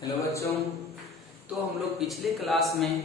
Hello बच्चों। तो हम लोग पिछले क्लास में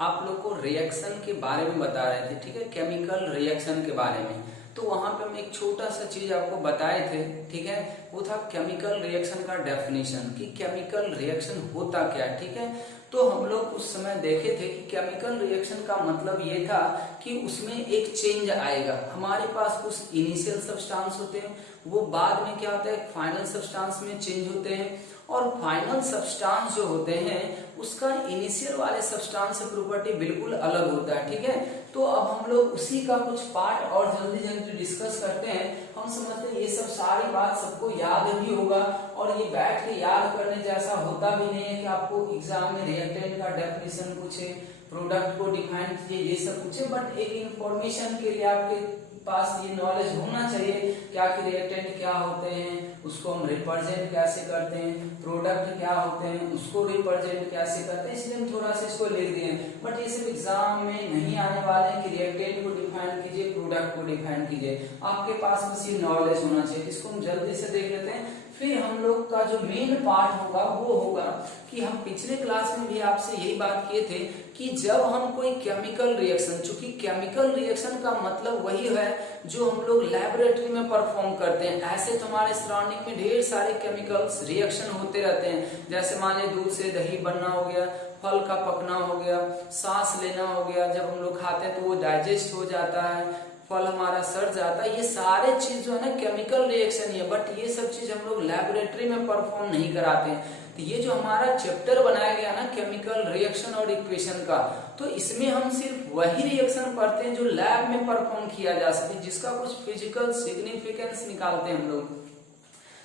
आप लोग को रिएक्शन के बारे में बता रहे थे, ठीक है, केमिकल रिएक्शन के बारे में। तो वहां पे हम एक छोटा सा चीज आपको बताए थे, ठीक है, वो था केमिकल रिएक्शन का डेफिनेशन कि केमिकल रिएक्शन होता क्या है, ठीक है। तो हम लोग उस समय देखे थे कि केमिकल रिएक्शन का मतलब ये था कि उसमें एक चेंज आएगा। हमारे पास कुछ इनिशियल सब्सटेंस होते हैं, वो बाद में क्या होता है, फाइनल सब्सटेंस में चेंज होते हैं। और फाइनल सब्सटेंस जो होते हैं उसका इनिशियल वाले सब्सटेंस से प्रॉपर्टी बिल्कुल अलग होता है, ठीक है। तो अब हम लोग उसी का कुछ पार्ट और जल्दी जल्दी डिस्कस करते हैं। हम समझते हैं ये सब सारी बात सबको याद भी होगा और ये बैठ के याद करने जैसा होता भी नहीं है कि आपको एग्जाम में रिएक्टेंट का डेफिनेशन पूछे, प्रोडक्ट को डिफाइन कीजिए, ये सब पूछे। बट एक इंफॉर्मेशन के लिए आपके पास ये नॉलेज होना चाहिए क्या कि रिएक्टेंट क्या होते हैं, उसको हम रिप्रेजेंट कैसे करते हैं, प्रोडक्ट क्या होते हैं, उसको रिप्रेजेंट कैसे करते हैं। इसलिए हम थोड़ा सा इसको लिख दिए। बट ये सब एग्जाम में नहीं आने वाले हैं कि रिएक्टेंट को डिफाइन कीजिए, प्रोडक्ट को डिफाइन कीजिए। आपके पास बस ये नॉलेज होना चाहिए। इसको हम जल्दी से देख लेते हैं। फिर हम लोग का जो मेन पार्ट होगा वो होगा कि हम पिछले क्लास में भी आपसे यही बात किए थे कि जब हम कोई केमिकल रिएक्शन, चूंकि केमिकल रिएक्शन का मतलब वही है जो हम लोग लेबोरेटरी में परफॉर्म करते हैं। ऐसे तो हमारे सराउंडिंग में ढेर सारे केमिकल्स रिएक्शन होते रहते हैं। जैसे मान लीजिए दूध से दही बनना हो गया, फल का पकना हो गया, सांस लेना हो गया, जब हम लोग खाते हैं तो वो डाइजेस्ट हो जाता है, फल हमारा सड़ जाता है। ये सारे चीज जो है ना केमिकल रिएक्शन ही है। बट ये सब चीज हम लोग लेबोरेटरी में परफॉर्म नहीं कराते हैं। तो ये जो हमारा चैप्टर बनाया गया ना केमिकल रिएक्शन और इक्वेशन का, तो इसमें हम सिर्फ वही रिएक्शन पढ़ते हैं जो लैब में परफॉर्म किया जा सके, जिसका कुछ फिजिकल सिग्निफिकेंस निकालते हैं हम लोग।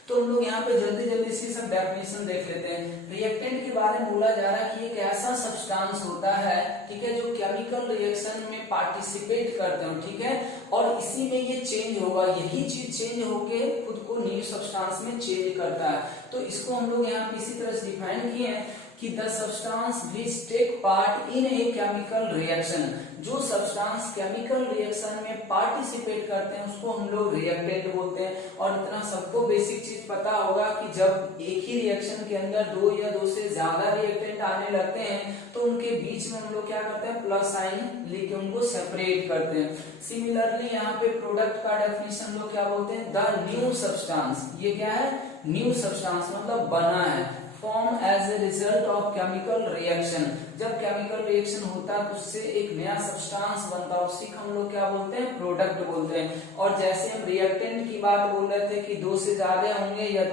तो हम लोग यहाँ पे जल्दी जल्दी से सब डेफिनेशन देख लेते हैं। रिएक्टेंट के बारे में बोला जा रहा है कि एक ऐसा सब्सटेंस होता है, ठीक है, जो केमिकल रिएक्शन में पार्टिसिपेट करते हो, ठीक है, और इसी में ये चेंज होगा, यही चीज चेंज होके खुद को न्यू सब्सटेंस में चेंज करता है। तो इसको हम लोग यहाँ पे इसी तरह से डिफाइन किए हैं कि the substance which take part in a chemical reaction, जो सब्सटेंस केमिकल रिएक्शन में पार्टिसिपेट करते हैं उसको हम लोग रिएक्टेंट बोलते हैं। और इतना सबको बेसिक चीज पता होगा कि जब एक ही रिएक्शन के अंदर दो या दो से ज्यादा रिएक्टेंट आने लगते हैं तो उनके बीच में हम लोग क्या करते हैं, प्लस साइन लिख के उनको सेपरेट करते हैं। सिमिलरली यहाँ पे प्रोडक्ट का डेफिनेशन लोग क्या बोलते हैं, द न्यू सब्सटेंस। ये क्या है, न्यू सब्सटेंस मतलब बना है, form as a result of chemical reaction. जब केमिकल रिएक्शन होता है तो उससे एक नया सब्सटेंस बनता है, उसी को हम लोग क्या बोलते हैं, प्रोडक्ट बोलते हैं। और जैसे हम रिएक्टेंट की बात बोल रहे थे कि दो से ज्यादा होंगे या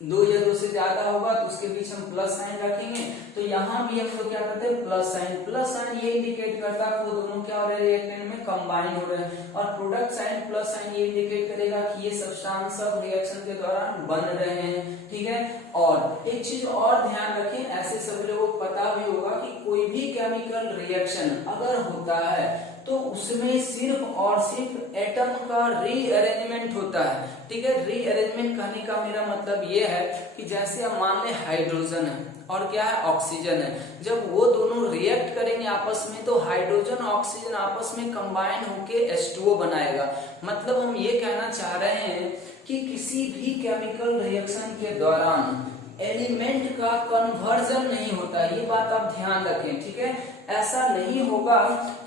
दो या दो से ज्यादा होगा तो उसके बीच हम प्लस साइन रखेंगे। तो यहाँ भी हम लोग क्या करते हैं, प्लस साइन। प्लस साइन ये इंडिकेट करता है वो दोनों क्या हो रहे हैं, रिएक्टेंट में कंबाइन हो रहे हैं। और प्रोडक्ट साइन प्लस साइन ये इंडिकेट करेगा कि ये सब्सटेंस सब रिएक्शन के दौरान बन रहे हैं, ठीक है। और एक चीज और ध्यान रखें, ऐसे सभी लोगों को पता भी होगा कि कोई भी केमिकल रिएक्शन अगर होता है तो उसमें सिर्फ और सिर्फ एटम का रीअरेंजमेंट होता है, ठीक है। रीअरेंजमेंट कहने का मेरा मतलब ये है कि जैसे हम मान लें हाइड्रोजन है और क्या है, ऑक्सीजन है। जब वो दोनों रिएक्ट करेंगे आपस में तो हाइड्रोजन और ऑक्सीजन आपस में कंबाइन होके H2O बनाएगा। मतलब हम ये कहना चाह रहे हैं कि किसी भी केमिकल रिएक्शन के दौरान एलिमेंट का कन्वर्जन नहीं होता। ये बात आप ध्यान रखें, ठीक है। ऐसा नहीं होगा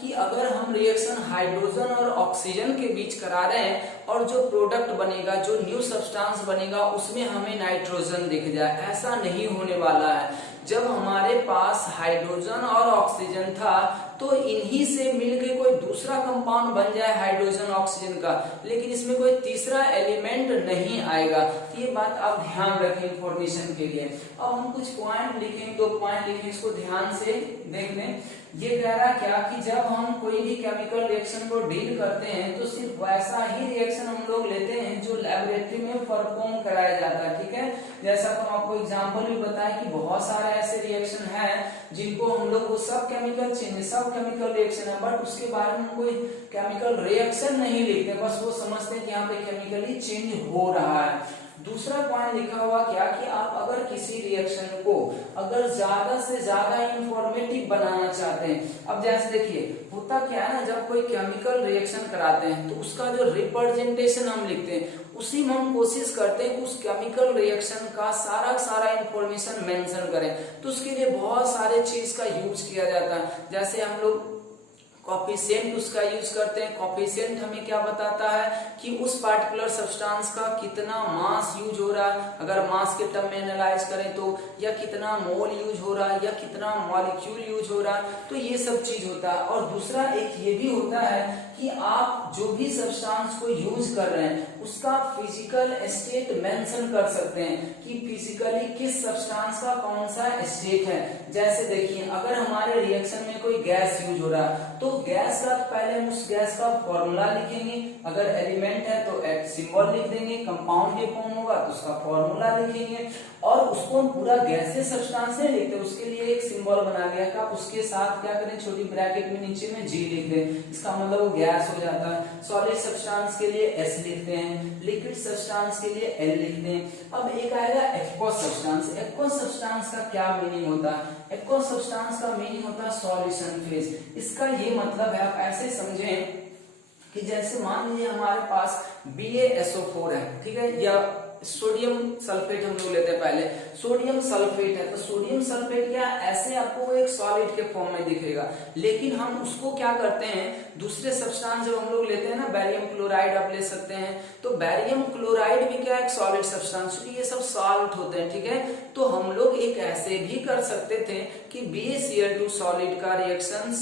कि अगर हम रिएक्शन हाइड्रोजन और ऑक्सीजन के बीच करा रहे हैं और जो प्रोडक्ट बनेगा, जो न्यू सब्सटेंस बनेगा, उसमें हमें नाइट्रोजन दिख जाए। ऐसा नहीं होने वाला है। जब हमारे पास हाइड्रोजन और ऑक्सीजन था तो इन्हीं से मिलके कोई दूसरा कंपाउंड बन जाए हाइड्रोजन ऑक्सीजन का, लेकिन इसमें कोई तीसरा एलिमेंट नहीं आएगा। तो ये बात आप ध्यान रखें इंफॉर्मेशन के लिए। अब हम कुछ पॉइंट लिखेंगे, 2 पॉइंट लिखेंगे, इसको ध्यान से देख लें। ये कह रहा क्या कि जब हम कोई भी केमिकल रिएक्शन को डील करते हैं तो सिर्फ वैसा ही रिएक्शन हम लोग लेते हैं जो लेबोरेटरी में परफॉर्म कराया जाता है, ठीक है। जैसा तो आपको एग्जांपल भी बताया कि बहुत सारे ऐसे रिएक्शन हैं जिनको हम लोग, वो सब केमिकल चेंज, सब केमिकल रिएक्शन है, बट उसके बारे में कोई केमिकल रिएक्शन नहीं लिखते, बस वो समझते हैं कि यहाँ पे केमिकली चेंज हो रहा है। दूसरा पॉइंट लिखा हुआ क्या कि आप अगर किसी रिएक्शन को अगर ज्यादा से ज्यादा इंफॉर्मेटिव बनाना चाहते हैं, अब जैसे देखिए होता क्या है ना, जब कोई केमिकल रिएक्शन कराते हैं तो उसका जो रिप्रेजेंटेशन हम लिखते हैं उसी में हम कोशिश करते हैं कि उस केमिकल रिएक्शन का सारा इंफॉर्मेशन मेंशन करें। तो उसके लिए बहुत सारे चीज का यूज किया जाता है, जैसे हम लोग कॉफिशिएंट उसका यूज करते हैं। कॉफिशिएंट हमें क्या बताता है कि उस पार्टिकुलर सब्सटेंस का कितना मास यूज हो रहा है, अगर मास के टर्म में एनालाइज करें तो, या कितना मोल यूज हो रहा है, या कितना मॉलिक्यूल यूज हो रहा है, तो ये सब चीज होता है। और दूसरा एक ये भी होता है कि आप जो भी सब्सटेंस को यूज कर रहे हैं उसका फिजिकल स्टेट मेंशन कर सकते हैं कि फिजिकली किस सब्सटेंस का कौन सा स्टेट है। जैसे देखिए अगर हमारे रिएक्शन में कोई गैस यूज हो रहा है तो गैस का पहले हम उस गैस का फॉर्मूला लिखेंगे, अगर एलिमेंट है तो एक सिंबल लिख देंगे, कंपाउंड के फॉर्म होगा तो उसका फॉर्मूला लिखेंगे, और उसको हम पूरा गैसेस सब्सटेंस नहीं लिखते, उसके लिए एक सिंबल बना लिया कि आप उसके साथ क्या करें, छोटी ब्रैकेट में नीचे में जी लिख दें, इसका मतलब वो गैस हो जाता है। सॉलिड सब्सटेंस के लिए एस लिखते हैं, लिक्विड सब्सटेंस के लिए एल लिखते हैं। अब एक आएगा एक्वस सब्सटेंस। एक्वस सब्सटेंस का क्या मीनिंग होता है? एक्वस सब्सटेंस का मीनिंग होता है सॉल्यूशन फेज। इसका ये मतलब है, आप ऐसे समझें कि जैसे मान लीजिए हमारे पास BaSO4 है, ठीक है, या सोडियम सल्फेट हम लोग लेते हैं, पहले सोडियम सल्फेट है, तो सोडियम सल्फेट क्या ऐसे आपको एक सॉलिड के फॉर्म में दिखेगा, लेकिन हम उसको क्या करते हैं, दूसरे सब्सटेंस जब हम लोग लेते हैं ना, बैरियम क्लोराइड आप ले सकते हैं, तो बैरियम क्लोराइड भी क्या एक सॉलिड सब्सटेंस, क्योंकि ये सब सॉल्ट होते हैं, ठीक है। तो हम लोग एक ऐसे भी कर सकते थे कि BaCl2 सॉलिड का रिएक्शन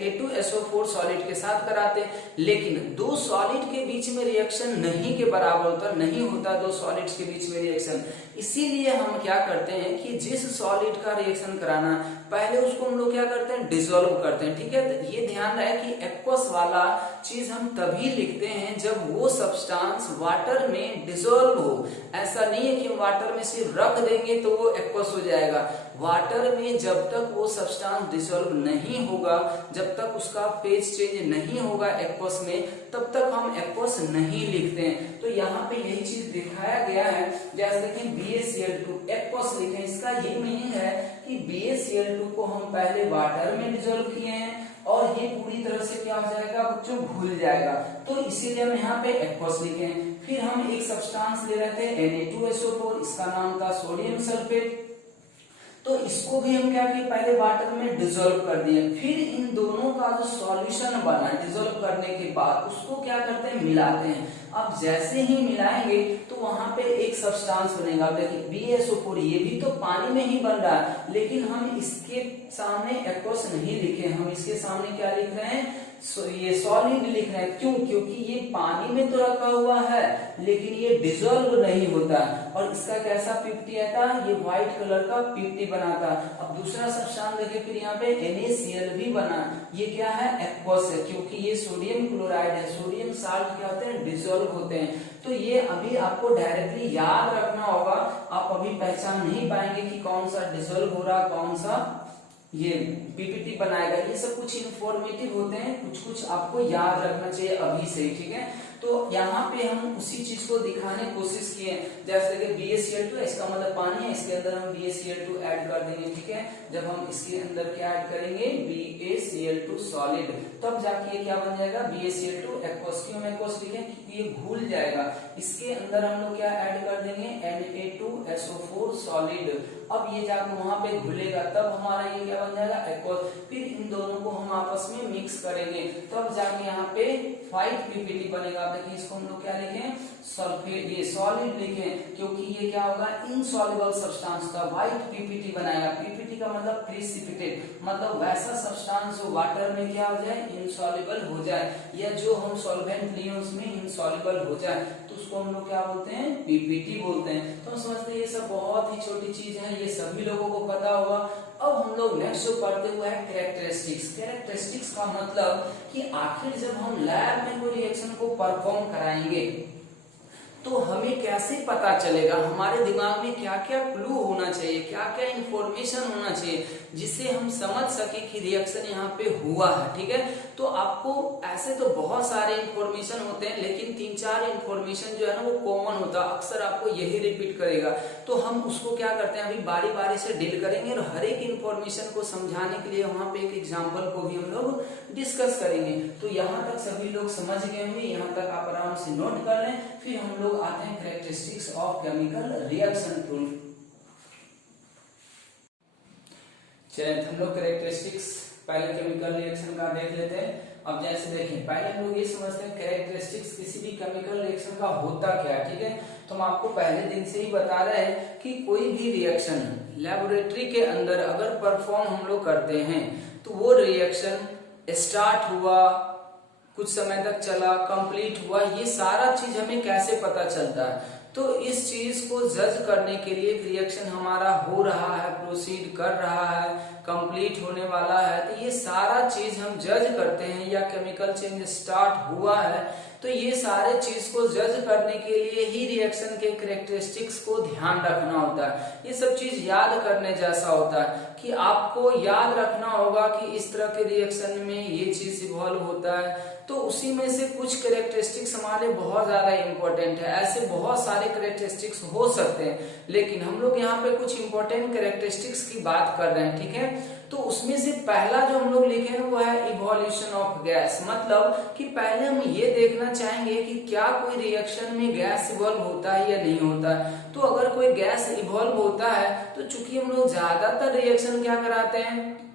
Na2SO4 सॉलिड के साथ कराते, लेकिन दो सॉलिड के बीच में रिएक्शन नहीं के बराबर होता, नहीं होता दो सॉलिड्स के बीच में रिएक्शन। इसीलिए हम क्या करते हैं कि जिस सॉलिड का रिएक्शन कराना पहले उसको हम लोग क्या करते हैं, डिसॉल्व करते हैं, ठीक है। तो ये ध्यान रहे कि एक्वस वाला चीज हम तभी लिखते हैं जब वो सब्सटेंस वाटर में डिसॉल्व हो। ऐसा नहीं है कि हम वाटर में सिर्फ रख देंगे तो वो एक्वस हो जाएगा। वाटर में जब तक वो सब्सटेंस डिसॉल्व नहीं होगा, जब तक उसका फेज चेंज नहीं होगा एक्वस में, तब तक हम एक्वस नहीं लिखते हैं। तो यहाँ पे यही चीज दिखाया गया है। जैसे देखिए BaCl2 एक्वस लिखे, इसका ये मीनिंग है कि BaCl2 को हम पहले वाटर में डिसॉल्व किए हैं और ये पूरी तरह से क्या हो जाएगा बच्चों, घुल जाएगा, तो इसीलिए हम यहाँ पे एक्वस लिखे हैं। फिर हम एक सब्सटेंस ले रहे थे Na2SO4, इसका नाम था सोडियम सल्फेट, तो इसको भी हम क्या किए, पहले वाटर में डिसॉल्व कर दिए। फिर इन दोनों का जो सॉल्यूशन बना डिसॉल्व करने के बाद उसको क्या करते हैं, मिलाते हैं। अब जैसे ही मिलाएंगे तो वहां पे एक सब्सटेंस बनेगा। देखिए BaSO4 ये भी तो पानी में ही बन रहा है, लेकिन हम इसके सामने एक्वस नहीं लिखे, हम इसके सामने क्या लिख रहे हैं, ये सॉलिड लिख रहे हैं। क्यों? क्योंकि ये पानी में तो रखा हुआ है लेकिन ये डिसॉल्व नहीं होता, और इसका कैसा 50 आता है, ये व्हाइट कलर का 50 बनाता। अब दूसरा सब्सटेंस देखिए, फिर यहाँ पे NaCl भी बना, ये क्या है, एक्वस है, क्योंकि ये सोडियम क्लोराइड है। सोडियम साल्ट क्या होते हैं, डिसॉल्व होते हैं। तो ये अभी आपको डायरेक्टली याद रखना होगा, आप अभी पहचान नहीं पाएंगे कि कौन सा डिसॉल्व हो रहा, कौन सा ये PPT बनाएगा। ये सब कुछ इंफॉर्मेटिव होते हैं, कुछ आपको याद रखना चाहिए अभी से, ठीक है। तो यहाँ पे हम उसी चीज को दिखाने की कोशिश किए, जैसे कि BaCl2 इसका मतलब पानी है, इसके अंदर हम BaCl2 ऐड कर देंगे, ठीक है। जब हम इसके अंदर क्या ऐड करेंगे, BaCl2 सॉलिड, तब जाके ये क्या बन जाएगा, BaCl2 एक्वस। क्यों एक्वस लिखे, क्योंकि ये घुल जाएगा। इसके अंदर हम लोग क्या ऐड कर देंगे, Na2SO4 सॉलिड। अब ये जाकर वहां पे घुलेगा, तब हमारा ये क्या बन जाएगा, एक्वस। फिर इन दोनों को हम आपस में मिक्स करेंगे, तब जाके यहाँ पे व्हाइट PPT बनेगा। देखिए इसको हम लोग क्या लिखें, सल्फेट, ये सॉलिड लिखें, क्योंकि ये क्या होगा, इनसॉल्युबल सब्सटेंस था, व्हाइट PPT बनाएगा। PPT का मतलब प्रिसिपिटेट, मतलब वैसा सब्सटेंस जो वाटर में क्या हो जाए, इनसॉल्युबल हो जाए, या जो हम सॉल्वेंट लिए उसमें इनसॉल्युबल हो जाए, तो उसको हम लोग क्या बोलते हैं, PPT बोलते हैं। तो समझते हैं ये सब बहुत ही छोटी चीज है, ये सभी लोगों को पता होगा। अब हम लोग नेक्स्ट जो पढ़ते हुए है कैरेक्टरिस्टिक्स। कैरेक्टरिस्टिक्स का मतलब कि आखिर जब हम लैब में कोई रिएक्शन को परफॉर्म कराएंगे तो हमें कैसे पता चलेगा, हमारे दिमाग में क्या क्या क्लू होना चाहिए, क्या क्या इंफॉर्मेशन होना चाहिए जिससे हम समझ सके कि रिएक्शन यहाँ पे हुआ है। ठीक है, तो आपको ऐसे तो बहुत सारे इंफॉर्मेशन होते हैं, लेकिन 3-4 इंफॉर्मेशन जो है ना वो कॉमन होता है, अक्सर आपको यही रिपीट करेगा। तो हम उसको क्या करते हैं, अभी बारी बारी से डील करेंगे और हर एक इंफॉर्मेशन को समझाने के लिए वहां पे एक एग्जाम्पल को भी हम लोग डिस्कस करेंगे। तो यहाँ तक सभी लोग समझ गए होंगे, यहाँ तक आप आराम से नोट कर लें। फिर हम लोग आते हैं characteristics of chemical reaction too. चलिए हम लोग कैरेक्टरिस्टिक्स पहले केमिकल रिएक्शन का देख लेते हैं। अब जैसे देखें, पहले हम लोग ये समझते हैं कैरेक्टरिस्टिक्स किसी भी केमिकल रिएक्शन का होता क्या है। ठीक है, तो हम आपको पहले दिन से ही बता रहे हैं कि कोई भी रिएक्शन लेबोरेटरी के अंदर अगर परफॉर्म हम लोग करते हैं तो वो रिएक्शन स्टार्ट हुआ, कुछ समय तक चला, कंप्लीट हुआ, ये सारा चीज हमें कैसे पता चलता है। तो इस चीज को जज करने के लिए रिएक्शन हमारा हो रहा है, प्रोसीड कर रहा है, कंप्लीट होने वाला है, तो ये सारा चीज हम जज करते हैं, या केमिकल चेंज स्टार्ट हुआ है, तो ये सारे चीज को जज करने के लिए ही रिएक्शन के कैरेक्टरिस्टिक्स को ध्यान रखना होता है। ये सब चीज याद करने जैसा होता है कि आपको याद रखना होगा कि इस तरह के रिएक्शन में ये चीज इवॉल्व होता है। तो उसी में से कुछ कैरेक्टरिस्टिक्स हमारे बहुत ज्यादा इंपॉर्टेंट है। ऐसे बहुत सारे कैरेक्टरिस्टिक्स हो सकते हैं, लेकिन हम लोग यहाँ पे कुछ इंपॉर्टेंट कैरेक्टरिस्टिक्स की बात कर रहे हैं। ठीक है, तो उसमें से पहला जो हम लोग लिखे हैं वो है इवोल्यूशन ऑफ गैस। मतलब कि पहले हम ये देखना चाहेंगे कि क्या कोई रिएक्शन में गैस इवॉल्व होता है या नहीं होता है। तो अगर कोई गैस इवॉल्व होता है तो चूंकि हम लोग ज्यादातर रिएक्शन क्या कराते हैं,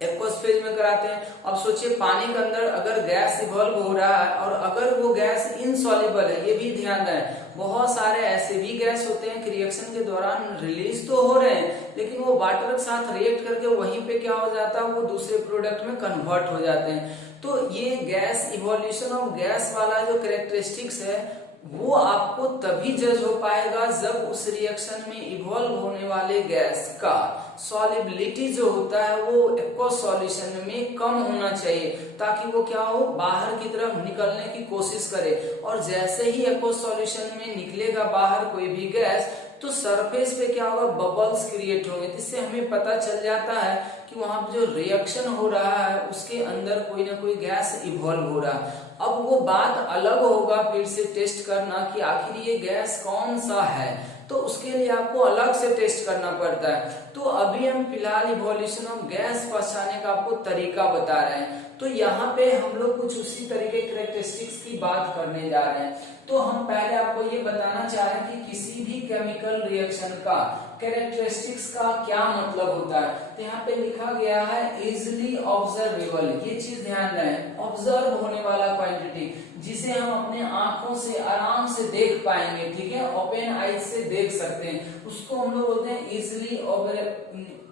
एक्वस फेज में कराते हैं। अब सोचिए पानी के अंदर अगर गैस इवॉल्व हो रहा है और अगर वो गैस इनसॉल्युबल है, ये भी ध्यान दें, बहुत सारे ऐसे भी गैस होते हैं कि रिएक्शन के दौरान रिलीज तो हो रहे हैं, लेकिन वो वाटर के साथ रिएक्ट करके वहीं पे क्या हो जाता है, वो दूसरे प्रोडक्ट में कन्वर्ट हो जाते हैं। तो ये गैस इवोल्यूशन ऑफ गैस वाला जो कैरेक्टरिस्टिक्स है वो आपको तभी जज हो पाएगा जब उस रिएक्शन में इवॉल्व होने वाले गैस का सॉलिबिलिटी जो होता है वो एक्वस सॉल्यूशन में कम होना चाहिए, ताकि वो क्या हो, बाहर की तरफ निकलने की कोशिश करे। और जैसे ही एक्वस सॉल्यूशन में निकलेगा बाहर कोई भी गैस, तो सरफेस पे क्या होगा, बबल्स क्रिएट होंगे। इससे हमें पता चल जाता है कि वहां पे जो रिएक्शन हो रहा है उसके अंदर कोई ना कोई गैस इवॉल्व हो रहा है। अब वो बात अलग होगा फिर से टेस्ट करना कि आखिर ये गैस कौन सा है, तो उसके लिए आपको अलग से टेस्ट करना पड़ता है। तो अभी हम फिलहाल इवोल्यूशन ऑफ गैस पहचानने का आपको तरीका बता रहे हैं। तो यहाँ पे हम लोग कुछ उसी तरीके कैरेक्टरिस्टिक्स की बात करने जा रहे हैं। तो हम पहले आपको ये बताना चाह रहे हैं कि किसी भी केमिकल रिएक्शन का कैरेक्टरिस्टिक्स का क्या मतलब होता है। तो यहाँ पे लिखा गया है इजिली ऑब्जर्वेबल, ये चीज ध्यान रहे, ऑब्जर्व होने वाला क्वांटिटी, जिसे हम अपने आंखों से आराम से देख पाएंगे। ठीक है, ओपन आईज से देख सकते हैं, उसको हम लोग बोलते हैं इजिली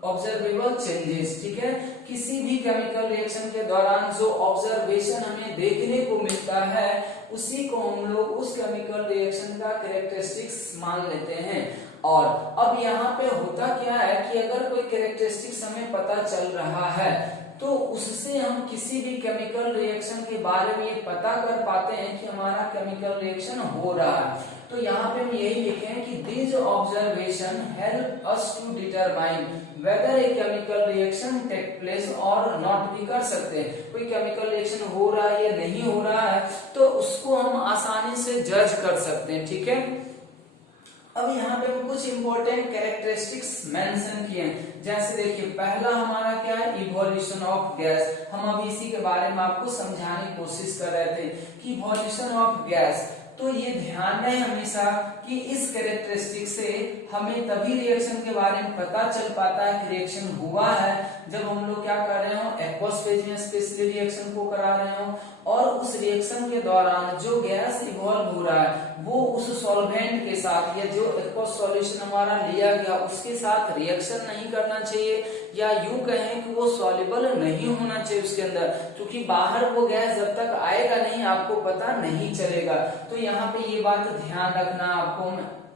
ऑब्जर्वेबल चेंजेस। ठीक है, किसी भी केमिकल रिएक्शन के दौरान जो ऑब्जर्वेशन हमें देखने को मिलता है उसी को हम लोग उस केमिकल रिएक्शन का कैरेक्टरिस्टिक्स मान लेते हैं। और अब यहाँ पे होता क्या है कि अगर कोई कैरेक्टरिस्टिक्स हमें पता चल रहा है तो उससे हम किसी भी केमिकल रिएक्शन के बारे में ये पता कर पाते हैं कि हमारा केमिकल रिएक्शन हो रहा है। तो यहाँ पे हम यही लिखे हैं कि this observation help us to determine whether a chemical reaction take place और नॉट भी कर सकते हैं। कोई केमिकल रिएक्शन हो रहा है या नहीं हो रहा है तो उसको हम आसानी से जज कर सकते हैं। ठीक है, अब यहाँ पे हम कुछ इंपॉर्टेंट कैरेक्टरिस्टिक्स मेंशन किए हैं। जैसे देखिए पहला हमारा क्या है, इवोल्यूशन ऑफ गैस। हम अभी इसी के बारे में आपको समझाने की कोशिश कर रहे थे कि इवोल्यूशन ऑफ गैस, तो ये ध्यान रहे हमेशा कि इस कैरेक्टरिस्टिक से हमें तभी रिएक्शन के बारे में पता चल पाता है कि रिएक्शन हुआ है जब हम लोग क्या कर रहे हो, एक्वस फेज में स्पेशली रिएक्शन को करा रहे हो और उस रिएक्शन के दौरान जो गैस इवॉल्व हो रहा है वो उस सॉल्वेंट के साथ या जो एक्वस सॉल्यूशन हमारा लिया गया उसके साथ रिएक्शन नहीं करना चाहिए, या यूं कहें कि वो सॉल्युबल नहीं होना चाहिए उसके अंदर, क्योंकि बाहर वो गैस जब तक आएगा नहीं आपको पता नहीं चलेगा। तो यहाँ पे ये बात ध्यान रखना आपको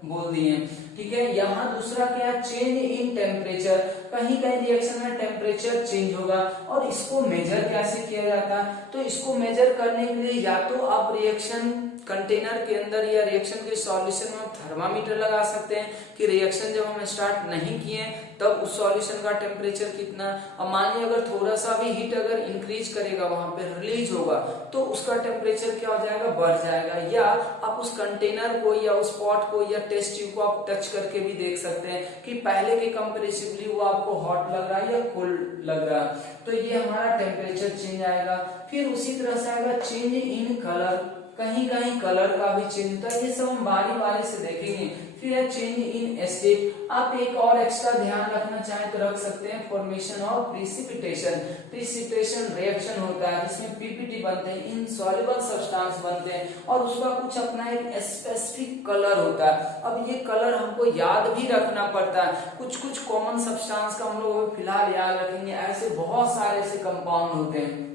बोल दिए। ठीक है, यहाँ दूसरा क्या, चेंज इन टेम्परेचर। कहीं कहीं रिएक्शन में टेम्परेचर चेंज होगा। और इसको मेजर कैसे किया जाता है, तो इसको मेजर करने के लिए या तो आप रिएक्शन कंटेनर के अंदर या रिएक्शन के सॉल्यूशन में थर्मामीटर लगा सकते हैं कि रिएक्शन जब हम स्टार्ट नहीं किए तब उस सॉल्यूशन का टेम्परेचर कितना। अब मान लिया अगर थोड़ा सा भी हीट अगर इंक्रीज करेगा, वहां पे रिलीज होगा, तो उसका टेम्परेचर क्या हो जाएगा, बढ़ जाएगा। या आप उस कंटेनर को या उस पॉट को या टेस्ट ट्यूब को आप टच करके भी देख सकते हैं कि पहले के कंपेरेटिवली वो आपको हॉट लग रहा है या कोल्ड लग रहा है। तो ये हमारा टेम्परेचर चेंज आएगा। फिर उसी तरह से आएगा चेंज इन कलर, कहीं कहीं कलर का भी चेंज होता है। ये सब हम बारी बारी से देखेंगे। फिर है चेंज इन स्टेट। आप एक और एक्स्ट्रा ध्यान रखना चाहें तो रख सकते हैं, formation of precipitation. Precipitation reaction होता है जिसमें पीपीटी बनते हैं, इनसॉल्युबल सब्सटेंस बनते हैं और उसका कुछ अपना एक स्पेसिफिक कलर होता है। अब ये कलर हमको याद भी रखना पड़ता है। कुछ कुछ कॉमन सब्सटेंस का हम लोग फिलहाल याद रखेंगे, ऐसे बहुत सारे ऐसे कंपाउंड होते हैं।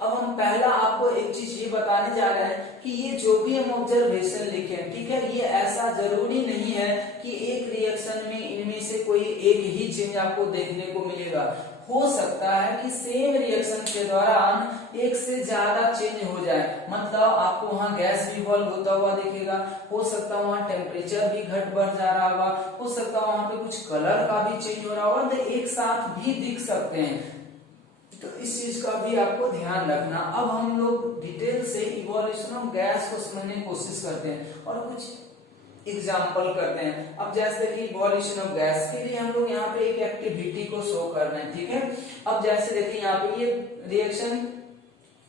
अब हम पहला आपको एक चीज ये बताने जा रहे हैं कि ये जो भी हम ऑब्जर्वेशन लिखे, ठीक है, ये ऐसा जरूरी नहीं है कि एक रिएक्शन में इनमें से कोई एक ही चेंज आपको देखने को मिलेगा। हो सकता है कि सेम रिएक्शन के दौरान एक से ज्यादा चेंज हो जाए। मतलब आपको वहां गैस रिवॉल्व होता हुआ दिखेगा, हो सकता है वहां टेम्परेचर भी घट बढ़ जा रहा होगा, हो सकता है वहां पे कुछ कलर का भी चेंज हो रहा होगा, तो एक साथ भी दिख सकते हैं। तो इस चीज का भी आपको ध्यान रखना। अब हम लोग डिटेल से इवोल्यूशन ऑफ गैस को समझने की कोशिश करते हैं और कुछ एग्जाम्पल करते हैं। अब जैसे देखिए इवोल्यूशन ऑफ गैस के लिए हम लोग यहाँ पे एक एक्टिविटी को शो कर रहे हैं, ठीक है। अब जैसे देखिए यहाँ पे ये रिएक्शन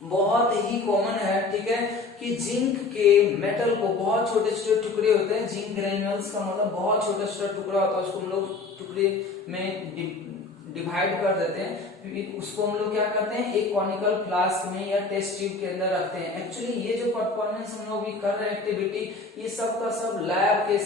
बहुत ही कॉमन है, ठीक है, कि जिंक के मेटल को बहुत छोटे छोटे टुकड़े होते हैं। जिंक ग्रेन्यूल्स का मतलब बहुत छोटा छोटा टुकड़ा होता है, उसको हम लोग टुकड़े में डिवाइड कर देते हैं। फिर उसको हम लोग क्या करते हैं, एक कॉनिकल फ्लास्क में या टेस्ट ट्यूब के अंदर रखते हैं। एक्चुअली ये जो परफॉर्मेंस हम लोग भी कर रहे हैं एक्टिविटी, ये सब का सब लैब के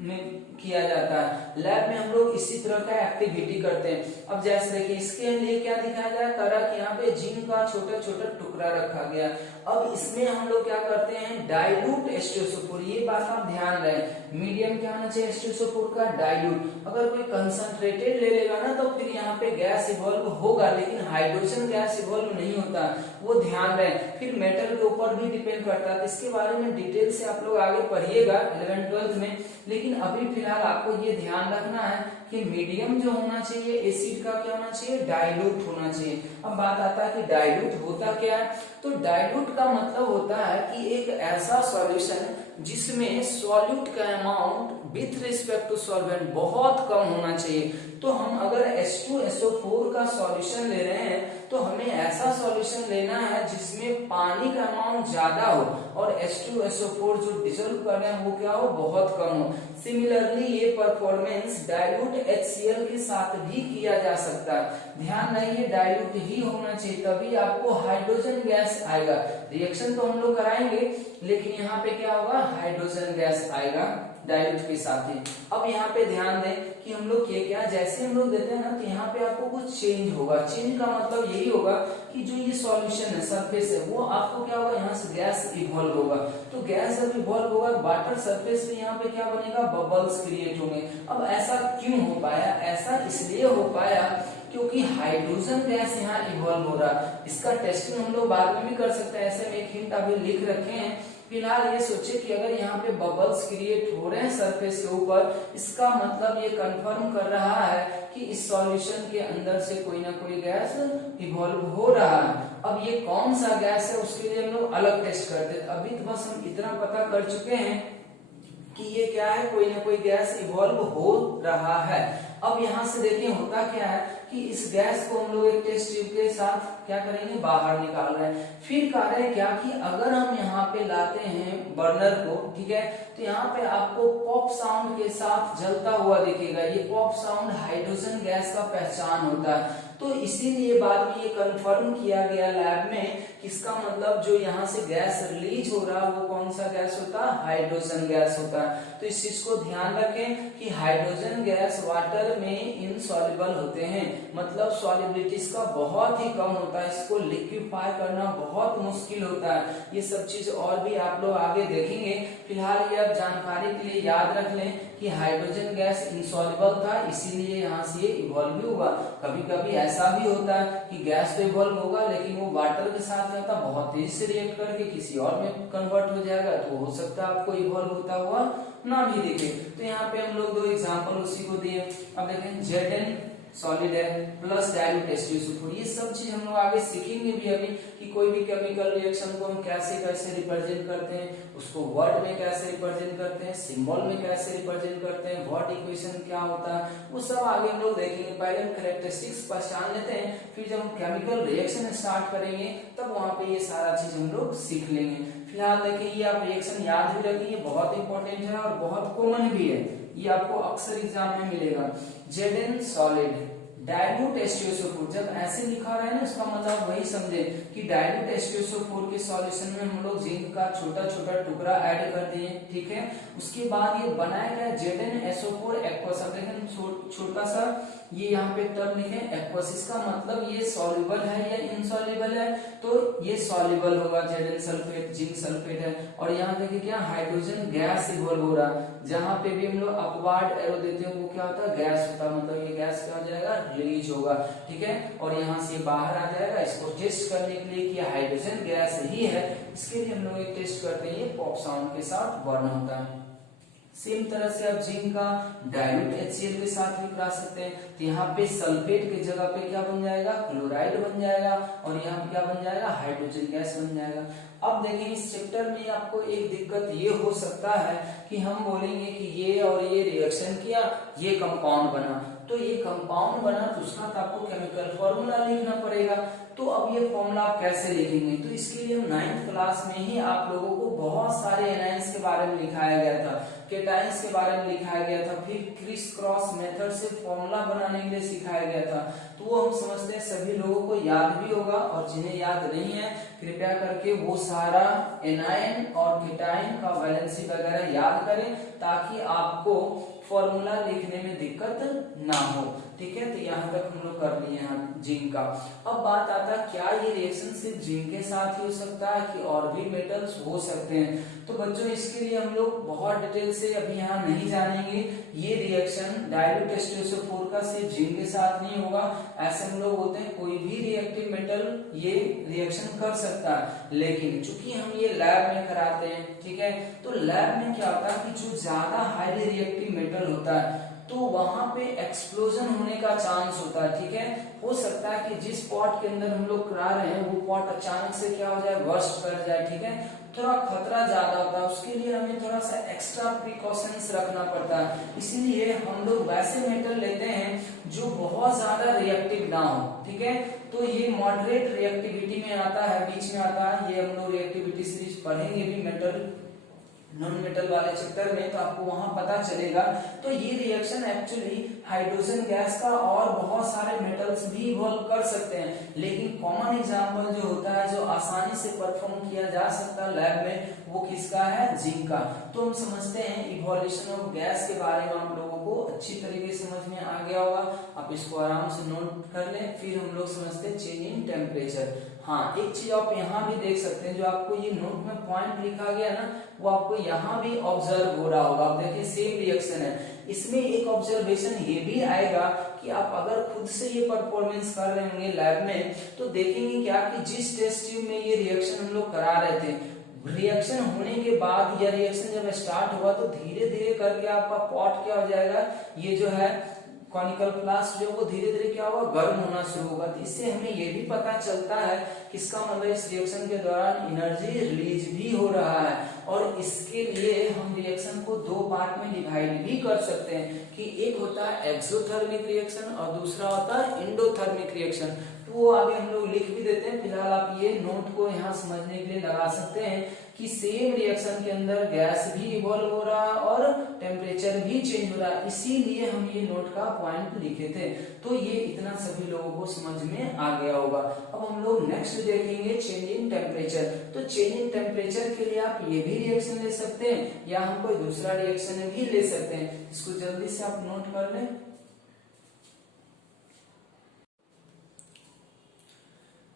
में किया जाता है। लैब में हम लोग इसी तरह का एक्टिविटी करते हैं। अब जैसे देखिए इसके लिए क्या दिखाया गया, तरह यहाँ पे जिंक का छोटा छोटा टुकड़ा रखा गया। अब इसमें हम लोग क्या करते हैं, डाइल्यूट H2SO4। ये बात आप ध्यान रहे, मीडियम क्या होना चाहिए H2SO4 का, डाइल्यूट। अगर कोई कंसंट्रेटेड ले लेगा ना तो फिर यहाँ पे गैस इवॉल्व होगा, लेकिन हाइड्रोजन गैस इवॉल्व नहीं होता, वो ध्यान रहे। फिर मेटल के ऊपर भी डिपेंड करता है, इसके बारे में डिटेल से आप लोग आगे पढ़िएगा 11th-12th में। लेकिन अभी फिलहाल आपको ये ध्यान रखना है कि मीडियम जो होना चाहिए एसिड का क्या होना चाहिए, डाइल्यूट होना चाहिए। अब बात आता है कि डाइल्यूट होता क्या है, तो डाइल्यूट का मतलब होता है कि एक ऐसा सॉल्यूशन जिसमें सॉल्यूट का amount with respect to solvent बहुत कम होना चाहिए। तो हम अगर H2SO4 का सॉल्यूशन ले रहे हैं तो हमें ऐसा सॉल्यूशन लेना है जिसमें पानी का अमाउंट ज्यादा हो और H2SO4 जो डिसॉल्व कर रहे हैं वो क्या हो, बहुत कम हो। सिमिलरली ये परफॉर्मेंस डाइल्यूट HCl के साथ भी किया जा सकता है। ध्यान रखिए डाइल्यूट ही होना चाहिए, तभी आपको हाइड्रोजन गैस आएगा। रिएक्शन तो हम लोग कराएंगे लेकिन यहाँ पे क्या होगा, हाइड्रोजन गैस आएगा डाइल्यूट के साथ ही। अब यहाँ पे ध्यान दें कि हम लोग ये क्या, जैसे हम लोग देते हैं ना तो यहाँ पे आपको कुछ चेंज होगा। चेंज का मतलब यही होगा कि जो ये सॉल्यूशन है, सरफेस है, वो आपको क्या होगा, यहाँ से गैस इवॉल्व होगा। तो गैस जब इवॉल्व होगा वाटर सरफेस पे यहाँ पे क्या बनेगा, बबल्स क्रिएट होंगे। अब ऐसा क्यों हो पाया, ऐसा इसलिए हो पाया क्योंकि हाइड्रोजन गैस यहाँ इवॉल्व हो रहा। इसका टेस्टिंग हम लोग बाद में भी कर सकते हैं, ऐसे में एक हिंट अभी लिख रखे हैं। फिलहाल ये सोचे कि अगर यहाँ पे बबल्स क्रिएट हो रहे हैं सरफेस के ऊपर, इसका मतलब ये कंफर्म कर रहा है कि इस सॉल्यूशन के अंदर से कोई ना कोई गैस इवॉल्व हो रहा है। अब ये कौन सा गैस है उसके लिए हम लोग अलग टेस्ट करते हैं। अभी तो बस हम इतना पता कर चुके हैं कि ये क्या है, कोई ना कोई गैस इवॉल्व हो रहा है। अब यहाँ से देखिए होता क्या है कि इस गैस को हम लोग एक टेस्ट ट्यूब के साथ क्या करेंगे, बाहर निकाल रहे हैं। फिर कह रहे हैं क्या कि अगर हम यहाँ पे लाते हैं बर्नर को, ठीक है, तो यहाँ पे आपको पॉप साउंड के साथ जलता हुआ दिखेगा। ये पॉप साउंड हाइड्रोजन गैस का पहचान होता है। तो इसीलिए बाद में ये कंफर्म किया गया लैब में, इसका मतलब जो यहाँ से गैस रिलीज हो रहा है वो कौन सा गैस होता है, हाइड्रोजन गैस होता है। तो इस चीज को ध्यान रखें कि हाइड्रोजन गैस वाटर में इनसॉल्युबल होते हैं, मतलब सॉल्युबिलिटी इसका बहुत ही कम होता है, इसको लिक्विफाई करना बहुत मुश्किल होता है। ये सब चीज और भी आप लोग आगे देखेंगे। फिलहाल ये आप जानकारी के लिए याद रख लें कि हाइड्रोजन गैस इनसॉल्युबल था, इसीलिए यहाँ से इवॉल्व भी हुआ। कभी कभी ऐसा भी होता है कि गैस तो इवॉल्व होगा लेकिन वो वाटर के साथ रहता बहुत तेज से रिएक्ट करके किसी और में कन्वर्ट हो जाएगा, तो हो सकता है आपको इवॉल्व होता हुआ ना भी दिखे। तो यहाँ पे हम लोग 2 एग्जाम्पल उसी को दिए। अब देखें Zn सॉलिड है प्लस डाइल्यूट H2SO4, ये सब चीज हम लोग आगे सीखेंगे भी अभी कि कोई भी केमिकल रिएक्शन को हम कैसे कैसे रिप्रेजेंट करते हैं, उसको वर्ड में कैसे रिप्रेजेंट करते हैं, सिंबल में कैसे रिप्रेजेंट करते हैं, व्हाट इक्वेशन क्या होता है, वो सब आगे हम लोग देखेंगे। पहले हम कैरेक्टरिस्टिक्स पहचान लेते हैं, फिर जब हम केमिकल रिएक्शन स्टार्ट करेंगे तब वहां पे ये सारा चीज हम लोग सीख लेंगे। फिलहाल देखिए ये आप रिएक्शन याद भी रखिए, बहुत इंपॉर्टेंट है और बहुत कॉमन भी है, ये आपको अक्सर एग्जाम में मिलेगा। Zn सॉलिड डाइल्यूट H2SO4, जब ऐसे लिखा रहा है ना इसका मतलब वही समझे कि डाइल्यूट H2SO4 के सॉल्यूशन में हम लोग जिंक का छोटा छोटा टुकड़ा ऐड कर दिए, ठीक है। उसके बाद ये बनाया गया ZnSO4 एक्वस। अब देखें छोटा सा ये यहाँ पे टर्म लिखे एक्वस, इसका मतलब ये सॉल्युबल है या इनसॉल्युबल है, तो ये सॉल्युबल होगा Zn सल्फेट, जिंक सल्फेट है। और यहाँ देखिए क्या हाइड्रोजन गैस इवॉल्व हो रहा है, जहां पे भी हम लोग अपवार्ड एरो देते हैं वो क्या होता है गैस होता है, मतलब ये गैस क्या हो जाएगा रिलीज होगा, ठीक है। और यहाँ से बाहर आ जाएगा। इसको टेस्ट करने के लिए कि हाइड्रोजन गैस ही है, इसके लिए हम लोग एक टेस्ट करते हैं, ये पॉप साउंड के साथ बर्न होता है। सेम तरह से आप जिंक का डाइल्यूट HCl के साथ भी करा सकते हैं, तो यहाँ पे सल्फेट की जगह पे क्या बन जाएगा क्लोराइड बन जाएगा, और यहाँ पे क्या बन जाएगा हाइड्रोजन गैस बन जाएगा। अब देखिए इस चैप्टर में आपको एक दिक्कत ये हो सकता है कि हम बोलेंगे कि ये और ये रिएक्शन किया, ये कंपाउंड बना, तो ये कंपाउंड बना तो उसका तो आपको केमिकल फॉर्मूला लिखना पड़ेगा। तो अब ये फॉर्मूला आप कैसे लिखेंगे, तो इसके लिए हम 9th क्लास में ही आप लोगों को बहुत सारे एनायंस के बारे में लिखाया गया था, केटायंस के बारे में लिखाया गया था, फिर क्रिस क्रॉस मेथड से फॉर्मूला बनाने के लिए सिखाया गया था। तो वो हम समझते हैं सभी लोगों को याद भी होगा, और जिन्हें याद नहीं है कृपया करके वो सारा एनायन और केटायन का वैलेंसी वगैरह याद करें, ताकि आपको फॉर्मूला लिखने में दिक्कत ना हो, ठीक है। तो यहाँ तक हम लोग कर लिए हैं जिंक का। अब बात आता है क्या ये रिएक्शन सिर्फ जिंक के साथ ही हो सकता है कि और भी मेटल्स हो सकते हैं। तो बच्चों इसके लिए हम लोग बहुत डिटेल से अभी यहाँ नहीं जानेंगे। ये रिएक्शन डाइल्यूट H2SO4 का सिर्फ जिंक के साथ नहीं होगा, ऐसे हम लोग बोलते हैं कोई भी रिएक्टिव मेटल ये रिएक्शन कर सकता है, लेकिन चूंकि हम ये लैब में कराते हैं, ठीक है, तो लैब में क्या होता है कि जो ज्यादा हाईली रिएक्टिव मेटल होता है तो वहां पे एक्सप्लोजन होने का चांस होता है, ठीक है। हो सकता है कि जिस पॉट के अंदर हम लोग करा रहे हैं वो पॉट अचानक से क्या हो जाए बर्स्ट कर जाए, ठीक है, थोड़ा खतरा ज्यादा होता है, उसके लिए हमें थोड़ा सा एक्स्ट्रा प्रिकॉशंस रखना पड़ता है। इसीलिए हम लोग वैसे मेटल लेते हैं जो बहुत ज्यादा रिएक्टिव ना हो, ठीक है। तो ये मॉडरेट रिएक्टिविटी में आता है, बीच में आता है, ये हम लोग रिएक्टिविटी सीरीज पढ़ेंगे भी मेटल नॉन मेटल वाले चैप्टर में, तो आपको वहां पता चलेगा। तो ये रिएक्शन एक्चुअली हाइड्रोजन गैस का और बहुत सारे मेटल्स भी इवॉल्व कर सकते हैं, लेकिन कॉमन एग्जांपल जो होता है जो आसानी से परफॉर्म किया जा सकता है लैब में, वो किसका है जिंक का। तो हम समझते हैं इवोल्यूशन ऑफ गैस के बारे में आप लोगों को अच्छी तरीके से समझ में आ गया होगा, आप इसको आराम से नोट कर लें। फिर हम लोग समझते हैं चेंज इन टेम्परेचर। हाँ, एक चीज आप यहाँ भी देख सकते हैं, जो आपको ये नोट में पॉइंट लिखा गया ना, वो आपको यहाँ भी ऑब्जर्व हो रहा होगा। आप देखिए सेम रिएक्शन है, इसमें एक ऑब्जर्वेशन ये भी आएगा कि आप अगर खुद से ये परफॉर्मेंस कर रहे होंगे लैब में, तो देखेंगे क्या कि जिस टेस्ट ट्यूब में ये रिएक्शन हम लोग करा रहे थे, रिएक्शन होने के बाद या रिएक्शन जब स्टार्ट हुआ तो धीरे धीरे करके आपका पॉट क्या हो जाएगा, ये जो है कॉनिकल फ्लास्क जो वो धीरे धीरे क्या होगा गर्म होना शुरू होगा। तो इससे हमें ये भी पता चलता है कि इसका मतलब इस रिएक्शन के दौरान एनर्जी रिलीज भी हो रहा है। और इसके लिए हम रिएक्शन को दो पार्ट में डिवाइड भी कर सकते हैं कि एक होता है एक्सोथर्मिक रिएक्शन और दूसरा होता है एंडोथर्मिक रिएक्शन। तो वो आगे हम लोग लिख भी देते हैं, फिलहाल आप ये नोट को यहाँ समझने के लिए लगा सकते हैं कि सेम रिएक्शन के अंदर गैस भी इवॉल्व हो रहा है और टेम्परेचर भी चेंज हो रहा है, इसीलिए हम ये नोट का पॉइंट लिखे थे। तो ये इतना सभी लोगों को समझ में आ गया होगा। अब हम लोग नेक्स्ट देखेंगे चेंज इन टेम्परेचर। तो चेंज इन टेम्परेचर के लिए आप ये भी रिएक्शन ले सकते हैं या हम कोई दूसरा रिएक्शन भी ले सकते हैं, इसको जल्दी से आप नोट कर लें।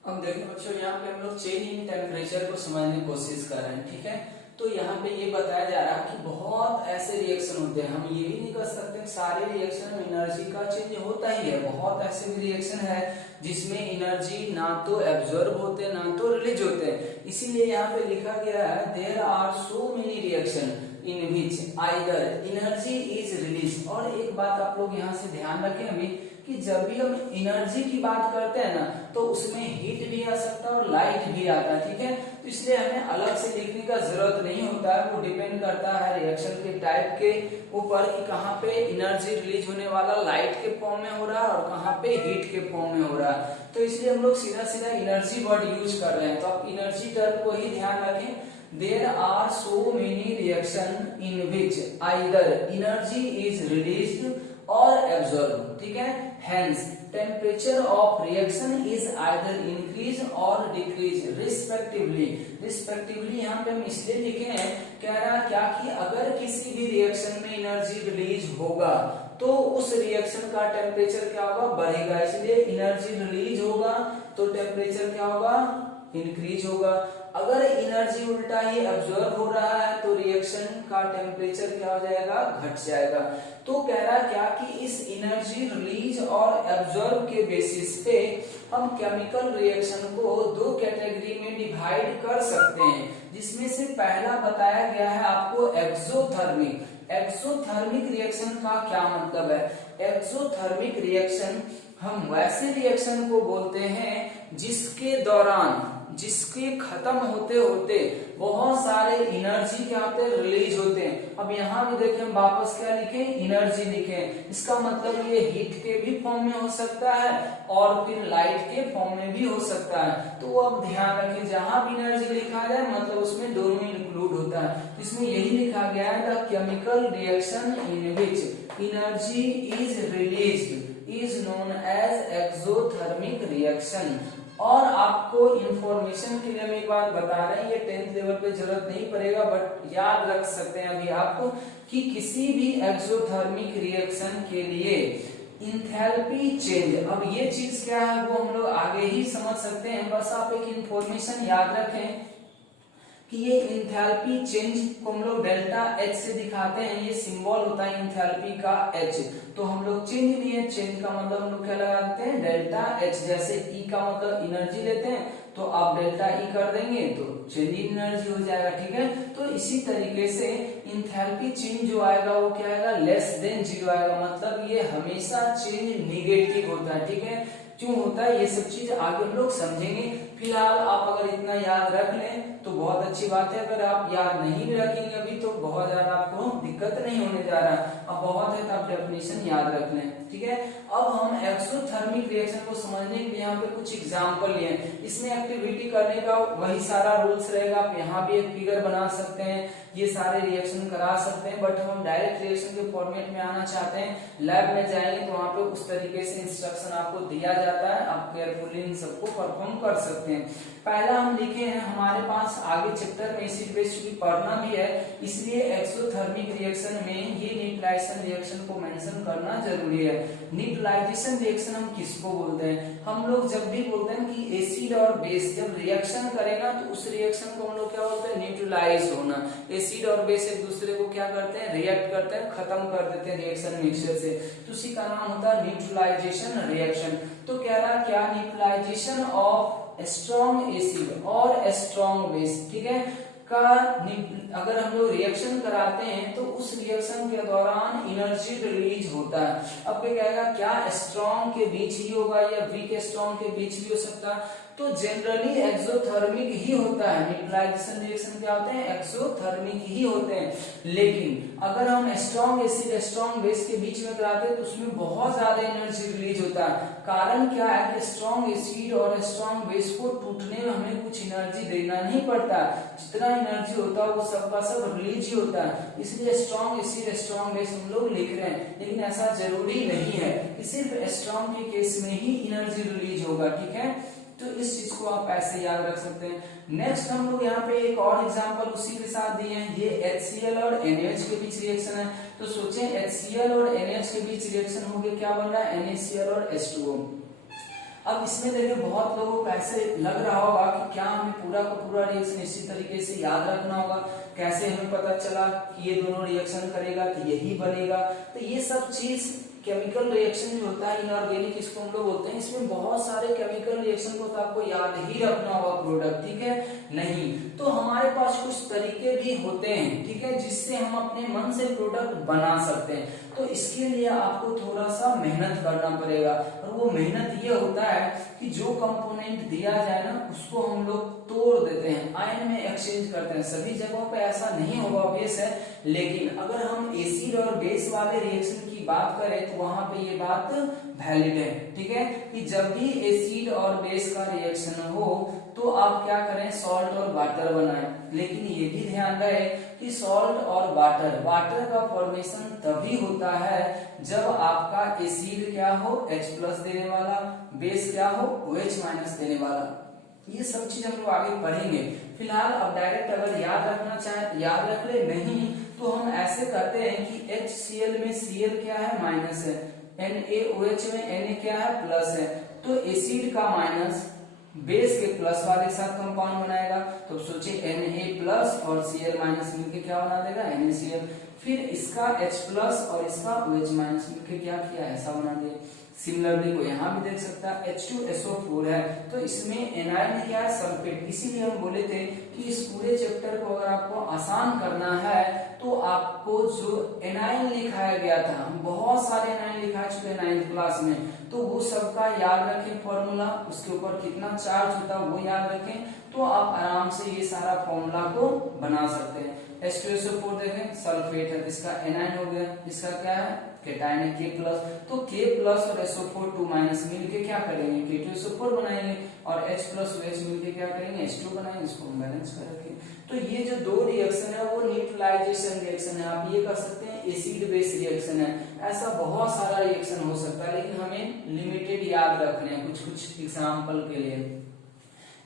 अब देखो बच्चों, यहाँ पे हम लोग चेंज इन टेम्परेचर को समझने की कोशिश कर रहे हैं, ठीक है। तो यहाँ पे ये बताया जा रहा है कि बहुत ऐसे रिएक्शन होते हैं, हम ये भी नहीं कर सकते सारे रिएक्शन में एनर्जी का चेंज होता ही है, बहुत ऐसे भी रिएक्शन है जिसमें एनर्जी ना तो एब्जॉर्ब होते ना तो रिलीज होते हैं। इसीलिए यहाँ पे लिखा गया है there are so many reaction in which either energy is release. और एक बात आप लोग यहाँ से ध्यान रखें अभी कि जब भी हम एनर्जी की बात करते हैं ना तो उसमें हीट भी आ सकता है और लाइट भी आता है, ठीक है। तो इसलिए हमें अलग से लिखने का जरूरत नहीं होता है, वो डिपेंड करता है रिएक्शन के टाइप के ऊपर कि कहाँ पे एनर्जी रिलीज होने वाला लाइट के फॉर्म में हो रहा है और कहाँ पे हीट के फॉर्म में हो रहा है। तो इसलिए हम लोग सीधा सीधा एनर्जी वर्ड यूज कर रहे हैं, तो आप एनर्जी टर्म को ही ध्यान रखें। There are so many reaction in which either energy is released or absorbed, ठीक है। Hence, temperature of reaction is either increase or decrease respectively। respectively यहाँ पे हम इसलिए लिखे हैं, कह रहा क्या कि अगर किसी भी रिएक्शन में एनर्जी रिलीज होगा तो उस रिएक्शन का टेम्परेचर क्या होगा, बढ़ेगा। इसलिए एनर्जी रिलीज होगा तो टेम्परेचर क्या होगा, इंक्रीज होगा। अगर एनर्जी उल्टा ही एब्जॉर्ब हो रहा है तो रिएक्शन का टेम्परेचर क्या हो जाएगा, घट जाएगा। तो कह रहा क्या कि इस एनर्जी रिलीज और एब्जॉर्ब के बेसिस पे हम केमिकल रिएक्शन को दो कैटेगरी में डिवाइड कर सकते हैं, जिसमें से पहला बताया गया है आपको एक्सोथर्मिक। एक्सोथर्मिक रिएक्शन का क्या मतलब है, एक्सोथर्मिक रिएक्शन हम वैसे रिएक्शन को बोलते हैं जिसके दौरान, जिसके खत्म होते होते बहुत सारे एनर्जी क्या होते हैं, रिलीज होते हैं। अब यहाँ भी देखिए हम वापस क्या लिखे, एनर्जी लिखे। इसका मतलब ये हीट के भी फॉर्म में हो सकता है और फिर लाइट के फॉर्म में भी हो सकता है। तो अब ध्यान रखिए जहां भी एनर्जी लिखा जाए मतलब उसमें दोनों इंक्लूड होता है। तो इसमें यही लिखा गया है the chemical reaction in which energy is released is known as exothermic reaction. और आपको इंफॉर्मेशन के लिए हम एक बात बता रहे हैं, ये 10th लेवल पे जरूरत नहीं पड़ेगा बट याद रख सकते हैं अभी आपको कि किसी भी एक्सोथर्मिक रिएक्शन के लिए इंथैल्पी चेंज, अब ये चीज क्या है वो हम लोग आगे ही समझ सकते हैं, बस आप एक इंफॉर्मेशन याद रखें कि ये इंथैल्पी चेंज को हम लोग डेल्टा एच से दिखाते हैं। ये सिंबल होता है इंथैल्पी का एच। तो हम लोग चेंज लिए, चेंज का मतलब हम लोग क्या लगा देते हैं, डेल्टा एच। जैसे ई का मतलब एनर्जी लेते हैं तो आप डेल्टा ई कर देंगे तो चेंज एनर्जी हो जाएगा, ठीक है। तो इसी तरीके से इंथैल्पी चेंज जो आएगा वो क्या आएगा, लेस देन जीरो आएगा। मतलब ये हमेशा चेंज निगेटिव होता है, ठीक है। क्यों होता है ये सब चीज आगे हम लोग समझेंगे। फिलहाल आप अगर इतना याद रख लें तो बहुत अच्छी बात है, अगर आप याद नहीं भी रखेंगे अभी तो बहुत ज्यादा आपको दिक्कत नहीं होने जा रहा। अब बहुत है तो आप डेफिनेशन याद रख लें, ठीक है। अब हम एक्सोथर्मिक रिएक्शन को समझने के लिए यहाँ पे कुछ एग्जाम्पल लिए, इसमें एक्टिविटी करने का वही सारा रूल्स रहेगा। आप यहाँ भी एक फिगर बना सकते हैं, ये सारे रिएक्शन करा सकते हैं, बट हम डायरेक्ट रिएक्शन के फॉर्मेट में आना चाहते हैं। लैब में जाएंगे तो वहां पे उस तरीके से इंस्ट्रक्शन आपको दिया जाता है, आप केयरफुली इन सबको परफॉर्म कर सकते हैं। पहला हम लिखे हैं, हमारे पास आगे चैप्टर में एसिड बेस चूंकि पढ़ना भी है इसलिए एक्सोथर्मिक रिएक्शन में ये न्यूट्रलाइजेशन रिएक्शन को मेंशन करना जरूरी है। न्यूट्रलाइजेशन रिएक्शन हम किसको बोलते हैं, हम लोग जब भी बोलते हैं कि एसिड और बेस जब रिएक्शन करेगा तो उस रिएक्शन को हम लोग क्या बोलते हैं, न्यूट्रलाइज होना। एसिड और बेस एक दूसरे को क्या करते हैं, रिएक्ट करते हैं, खत्म कर देते हैं रिएक्शन मिक्सचर से, तो उसी का नाम होता है न्यूट्रलाइजेशन रिएक्शन। तो कह रहा क्या, न्यूट्रलाइजेशन ऑफ स्ट्रॉन्ग एसिड और स्ट्रॉन्ग बेस, ठीक है, का अगर हम लोग रिएक्शन कराते हैं तो उस रिएक्शन के दौरान एनर्जी रिलीज होता है। अब क्या कहेगा, क्या स्ट्रॉन्ग के बीच ही होगा या वीक स्ट्रॉन्ग के बीच भी हो सकता है, तो जनरली एक्सोथर्मिक ही होता है। न्यूट्रलाइजेशन रिएक्शन क्या होते हैं, एक्सोथर्मिक ही होते हैं। लेकिन अगर हम स्ट्रॉन्ग एसिड स्ट्रॉन्ग बेस के बीच में कराते हैं तो उसमें बहुत ज्यादा एनर्जी रिलीज होता है। कारण क्या है कि स्ट्रॉन्ग एसिड और स्ट्रॉन्ग बेस को टूटने में हमें कुछ एनर्जी देना नहीं पड़ता, जितना एनर्जी होता है वो सबका सब रिलीज ही होता है। इसलिए स्ट्रॉन्ग एसिड स्ट्रॉन्ग बेस हम लोग लिख रहे हैं, लेकिन ऐसा जरूरी नहीं है कि सिर्फ स्ट्रॉन्ग के केस में ही एनर्जी रिलीज होगा, ठीक है। तो इस चीज को आप ऐसे याद रख सकते हैं। नेक्स्ट हम लोग यहाँ पे एक और एग्जांपल उसी के साथ दिए हैं, ये HCl और NaOH के बीच रिएक्शन है। तो सोचें HCl और NaOH के बीच रिएक्शन हो गया, क्या बन रहा है, NaCl और H2O। अब इसमें देखिए बहुत लोगों को ऐसे लग रहा होगा कि क्या हमें पूरा का पूरा रिएक्शन इसी तरीके से याद रखना होगा, कैसे हमें पता चला कि ये दोनों रिएक्शन करेगा तो यही बनेगा। तो ये सब चीज केमिकल रिएक्शन जो होता है इनऑर्गेनिक, इसको हम लोग बोलते हैं, इसमें बहुत सारे केमिकल रिएक्शन को तो आपको याद ही रखना होगा प्रोडक्ट, ठीक है। नहीं तो हमारे पास कुछ तरीके भी होते हैं, ठीक है, जिससे हम अपने मन से प्रोडक्ट बना सकते हैं। तो इसके लिए आपको थोड़ा सा मेहनत करना पड़ेगा, और वो मेहनत ये होता है कि जो कंपोनेंट दिया जाए ना उसको हम लोग तोड़ देते हैं, आयन में एक्सचेंज करते हैं। सभी जगहों पे ऐसा नहीं होगा ऑब्वियस है, लेकिन अगर हम एसिड और बेस वाले रिएक्शन की बात करें तो वहां पे ये बात वैलिड है, ठीक है, कि जब भी एसिड और बेस का रिएक्शन हो तो आप क्या करें, सॉल्ट और वाटर बनाएं। लेकिन ये भी ध्यान रहे कि सॉल्ट और वाटर का फॉर्मेशन तभी होता है जब आपका एसिड क्या हो, H+ देने वाला, बेस क्या हो, OH- देने वाला। ये सब चीज हम लोग आगे पढ़ेंगे। फिलहाल अब डायरेक्ट अगर याद रखना चाहे याद रख ले, नहीं तो हम ऐसे करते हैं कि HCl में Cl क्या है, माइनस है, NaOH में Na क्या है, प्लस है। तो एसिड का माइनस बेस के प्लस वाले साथ कंपाउंड बनाएगा, तो सोचिए Na+ और Cl- मिलके क्या बना देगा, NaCl। फिर इसका H+ और इसका OH- मिलके क्या किया, ऐसा बना दिया। सिमिलरली को यहाँ भी देख सकता है, H2SO4 है, तो इसमें एनायन क्या है, सल्फेट। इसीलिए हम बोले थे कि इस पूरे चैप्टर को अगर आपको आसान करना है तो आपको जो एनायन लिखाया गया था, हम बहुत सारे एनायन लिखा चुके हैं 9th क्लास में, तो वो सबका याद रखें फॉर्मूला, उसके ऊपर कितना चार्ज होता है वो याद रखें, तो आप आराम से ये सारा फॉर्मूला को बना सकते हैं। H2SO4 देखें, सल्फेट है, इसका एनायन हो गया, इसका क्या है, केटायन है, K+, तो K+ और SO4 2- मिलके क्या करेंगे, K2SO4 बनाएंगे, और H+ OH मिलके क्या करेंगे, H2 बनाएंगे, इसको हम बैलेंस कर रखेंगे। तो ये जो दो रिएक्शन है वो न्यूट्रलाइजेशन रिएक्शन है, आप ये कर सकते हैं एसिड बेस रिएक्शन है। ऐसा बहुत सारा रिएक्शन हो सकता है, लेकिन हमें लिमिटेड याद रखने हैं कुछ कुछ एग्जाम्पल के लिए।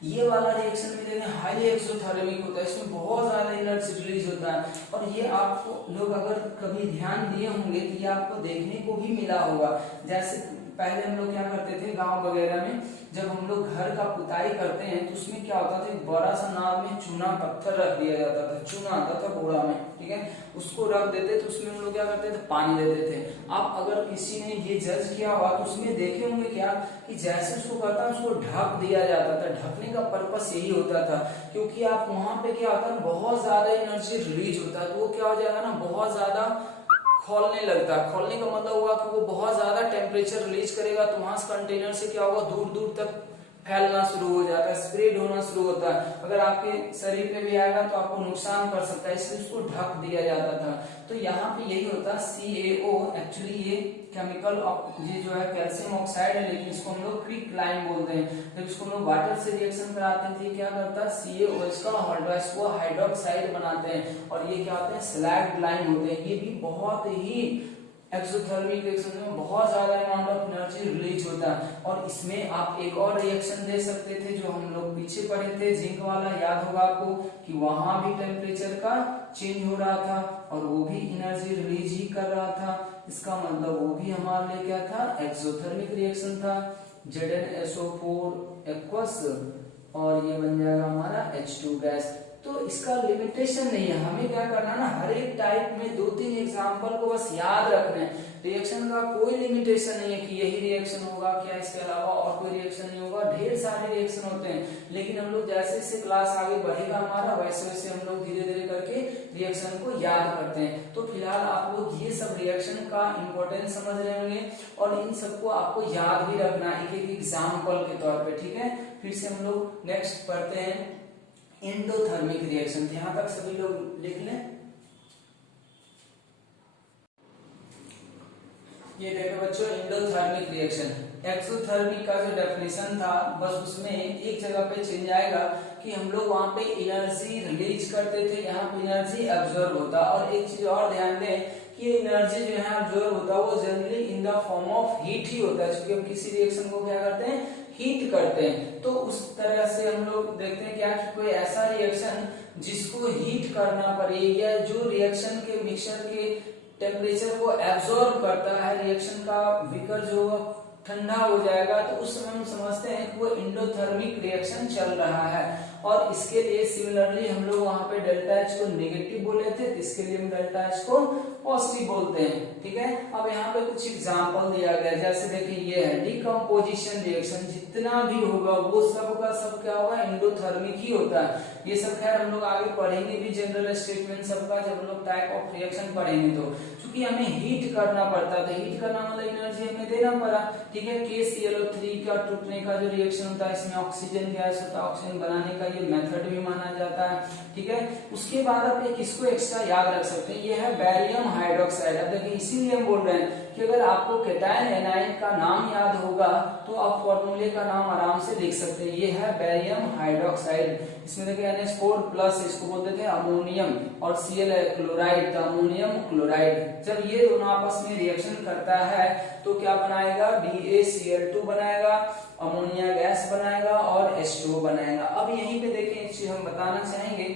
ये वाला रिएक्शन भी देखें, हाईली एक्सोथर्मिक होता है, इसमें बहुत ज्यादा एनर्जी रिलीज होता है, और ये आपको लोग अगर कभी ध्यान दिए होंगे तो ये आपको देखने को भी मिला होगा। जैसे पहले हम लोग क्या करते थे गांव वगैरह में, जब हम लोग घर का पुताई करते हैं तो उसमें क्या होता था, एक बड़ा सा नाव में चूना पत्थर रख दिया जाता था, चूना आता था बोरा में, ठीक है, उसको रख देते तो उसमें हम लोग क्या करते थे, पानी देते थे। अब अगर किसी ने ये जज किया हुआ तो उसमें देखे होंगे क्या कि जैसे उसको करता है उसको ढक दिया जाता था। ढकने का पर्पस यही होता था क्योंकि आप वहां पे क्या होता है, बहुत ज्यादा एनर्जी रिलीज होता है, तो वो क्या हो जाएगा ना, बहुत ज्यादा खोलने लगता है। खोलने का मतलब हुआ कि वो बहुत ज्यादा टेम्परेचर रिलीज करेगा, तो वहां से कंटेनर से क्या होगा, दूर दूर तक फैलना शुरू हो जाता है, स्प्रेड होना शुरू होता है। अगर आपके शरीर पे भी आएगा तो आपको नुकसान कर सकता है, इसलिए उसको ढक दिया जाता था। तो यहाँ पे यही होता है CaO, एक्चुअली ये केमिकल, ये जो है कैल्शियम ऑक्साइड है, लेकिन इसको हम लोग क्विक लाइम बोलते हैं। जब इसको हम लोग वाटर से रिएक्शन कराते थे, क्या करता है, CaOH का हाइड्रोक्साइड को हाइड्रोक्साइड बनाते हैं, और ये क्या होते हैं, स्लैग्ड लाइम होते हैं। ये भी बहुत ही एक्सोथर्मिक रिएक्शन में बहुत ज्यादा अमाउंट ऑफ एनर्जी रिलीज होता है। और इसमें आप एक और रिएक्शन दे सकते थे जो हम लोग पीछे पढ़े थे, जिंक वाला, याद होगा आपको, कि वहां भी टेम्परेचर का चेंज हो रहा था और वो भी एनर्जी रिलीज ही कर रहा था। इसका मतलब वो भी हमारे लिए क्या था, एक्सोथर्मिक रिएक्शन था। ZnSO4 एक्वस, और ये बन जाएगा हमारा H2 गैस। तो इसका लिमिटेशन नहीं है, हमें क्या करना है ना, हर एक टाइप में 2-3 एग्जांपल को बस याद रखना है। रिएक्शन का कोई लिमिटेशन नहीं है कि यही रिएक्शन होगा, क्या इसके अलावा और कोई रिएक्शन नहीं होगा। ढेर सारे रिएक्शन होते हैं, लेकिन हम लोग जैसे जैसे क्लास आगे बढ़ेगा हमारा, वैसे वैसे हम लोग धीरे धीरे करके रिएक्शन को याद करते हैं। तो फिलहाल आप लोग ये सब रिएक्शन का इंपॉर्टेंस समझ रहे होंगे, और इन सबको आपको याद भी रखना है एक एक एग्जाम्पल के तौर पर, ठीक है। फिर से हम लोग नेक्स्ट पढ़ते हैं एंडोथर्मिक रिएक्शन। यहां तक सभी लोग लिख लें। ये देखो बच्चों, एंडोथर्मिक रिएक्शन। एक्सोथर्मिक का जो डेफिनेशन था बस उसमें एक जगह पे चेंज आएगा कि हम लोग वहां पे एनर्जी रिलीज करते थे, यहाँ पे एनर्जी एब्जॉर्ब होता। और एक चीज और ध्यान दें कि एनर्जी जो है एब्जॉर्ब होता है वो generally in the form of heat ही होता है, क्योंकि हम किसी रिएक्शन को क्या करते हैं, हीट करते हैं। तो उस तरह से हम लोग देखते हैं क्या कि कोई ऐसा रिएक्शन जिसको हीट करना पड़े, या जो रिएक्शन के मिक्सचर के टेम्परेचर को एब्जॉर्ब करता है, रिएक्शन का विकर जो ठंडा हो जाएगा, तो उस समय हम समझते हैं कि वो एंडोथर्मिक रिएक्शन चल रहा है। और इसके लिए सिमिलरली हम लोग वहां पे डेल्टा एच को नेगेटिव बोले थे, तो इसके लिए हम डेल्टा एच को पॉजिटिव बोलते हैं। ठीक है, अब यहाँ पे कुछ एग्जांपल दिया गया, जैसे देखिए ये है डिकम्पोजिशन रिएक्शन, जितना भी होगा वो सब का सब क्या होगा, एंडोथर्मिक ही होता है। ये सब खैर हम लोग आगे पढ़ेंगे भी, जनरल स्टेटमेंट सबका जब हम लोग टाइप ऑफ रिएक्शन पढ़ेंगे तो, क्योंकि हमें हीट करना पड़ता है, तो हीट करना मतलब एनर्जी हमें देना पड़ा। ठीक है, KClO3 का टूटने का जो रिएक्शन होता है, इसमें ऑक्सीजन गैस होता है, ऑक्सीजन बनाने का ये मेथड भी माना जाता है। ठीक है, उसके बाद आप एक इसको एक्स्ट्रा याद रख सकते हैं, ये है बैरियम हाइड्रोक्साइड। अब देखिए इसीलिए हम बोल रहे हैं कि अगर आपको केटायन एनायन का नाम याद होगा तो आप फॉर्मूले का नाम आराम से लिख सकते हैं। ये है बैरियम हाइड्रोक्साइड, इसमें देखिए NH4+ इसको बोलते थे अमोनियम, और Cl क्लोराइड, तो अमोनियम क्लोराइड। जब ये दोनों आपस में रिएक्शन करता है तो क्या बनाएगा, BaCl2 बनाएगा, अमोनिया गैस बनाएगा और H2O बनाएगा। अब यहीं पे देखें एक चीज हम बताना चाहेंगे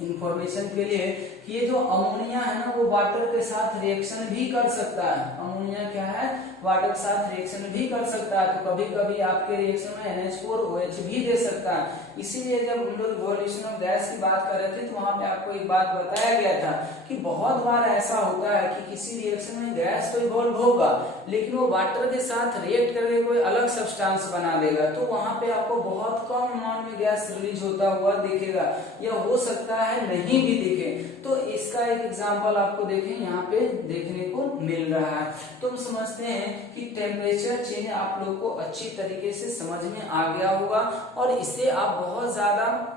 इंफॉर्मेशन के लिए कि ये जो अमोनिया है ना वो वाटर के साथ रिएक्शन भी कर सकता है। अमोनिया क्या है, वाटर के साथ रिएक्शन भी कर सकता है, तो कभी कभी आपके रिएक्शन में NH4OH भी दे सकता है। इसीलिए जब हम लोग इवोल्यूशन ऑफ गैस की बात कर रहे थे तो वहां पे आपको एक बात बताया गया था कि बहुत बार ऐसा होता है कि किसी रिएक्शन में गैस तो इवॉल्व होगा लेकिन वो वाटर के साथ रिएक्ट करके कोई अलग सब्सटेंस बना देगा, तो वहां पे आपको बहुत कम अमाउंट में गैस रिलीज होता हुआ दिखेगा, या हो सकता है नहीं भी दिखे। तो इसका एक एग्जांपल आपको देखें यहाँ पे देखने को मिल रहा है। तो हम समझते हैं कि टेम्परेचर चेंज आप लोग को अच्छी तरीके से समझ में आ गया होगा, और इससे आप बहुत ज्यादा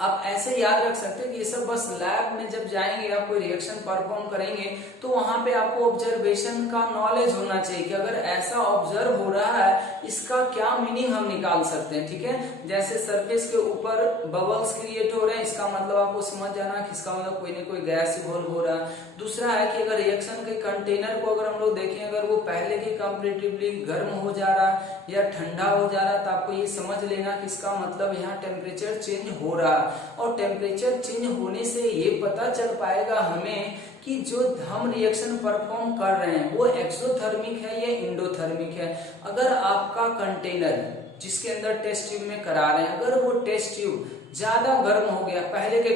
आप ऐसे याद रख सकते हैं कि ये सब बस लैब में जब जाएंगे आप कोई रिएक्शन परफॉर्म करेंगे तो वहां पे आपको ऑब्जर्वेशन का नॉलेज होना चाहिए कि अगर ऐसा ऑब्जर्व हो रहा है इसका क्या मीनिंग हम निकाल सकते हैं। ठीक है, जैसे सरफेस के ऊपर बबल्स क्रिएट हो रहे हैं, इसका मतलब आपको समझ जाना कि इसका मतलब कोई ना कोई गैस इवॉल्व हो रहा है। दूसरा है कि अगर रिएक्शन के कंटेनर को अगर हम लोग देखें, अगर वो पहले के कंपेरेटिवली गर्म हो जा रहा है या ठंडा हो जा रहा है, तो आपको ये समझ लेना कि इसका मतलब यहाँ टेम्परेचर चेंज हो रहा है। और टेम्परेचर चेंज होने से ये पता चल पाएगा हमें कि जो हम रिएक्शन परफॉर्म कर रहे हैं वो एक्सोथर्मिक है या इंडोथर्मिक है। अगर आपका कंटेनर जिसके अंदर टेस्ट ट्यूब में करा रहे हैं, अगर वो टेस्ट ट्यूब ज्यादा गर्म हो गया पहले के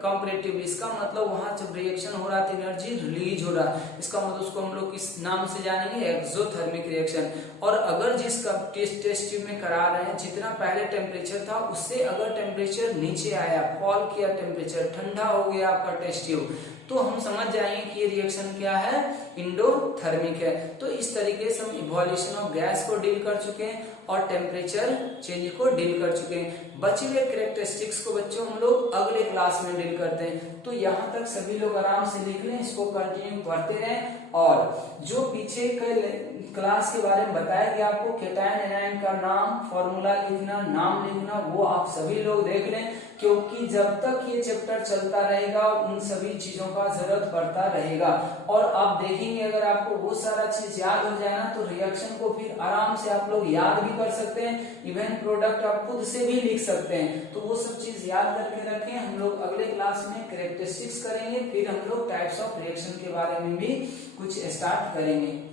कंपेरेटिवली, इसका मतलब वहां जब रिएक्शन हो रहा था एनर्जी रिलीज हो रहा, इसका मतलब उसको हम लोग किस नाम से जानेंगे, एक्सोथर्मिक रिएक्शन। और अगर जिस टेस्ट ट्यूब में करा रहे हैं जितना पहले टेम्परेचर था उससे अगर टेम्परेचर नीचे आया, फॉल किया टेम्परेचर, ठंडा हो गया आपका टेस्ट ट्यूब, तो हम समझ जाएंगे कि ये रिएक्शन क्या है, इंडोथर्मिक है। तो इस तरीके से हम इवोल्यूशन ऑफ गैस को डील कर चुके हैं और टेम्परेचर चेंज को डील कर चुके हैं। बचे हुए कैरेक्टरिस्टिक्स को बच्चों हम लोग अगले क्लास में डील करते हैं। तो यहाँ तक सभी लोग आराम से लिख लें, इसको कंटिन्यू करते रहें। और जो पीछे के क्लास के बारे में बताया गया आपको, केटायन एनायन का नाम, फॉर्मूला लिखना, नाम लिखना, वो आप सभी लोग देख लें, क्योंकि जब तक ये चैप्टर चलता रहेगा उन सभी चीजों का जरूरत पड़ता रहेगा। और आप देखेंगे अगर आपको वो सारा चीज याद हो जाए ना तो रिएक्शन को फिर आराम से आप लोग याद भी कर सकते हैं, इवन प्रोडक्ट आप खुद से भी लिख सकते हैं। तो वो सब चीज याद करके रखें। हम लोग अगले क्लास में कैरेक्टरिस्टिक्स करेंगे, फिर हम लोग टाइप्स ऑफ रिएक्शन के बारे में भी कुछ स्टार्ट करेंगे।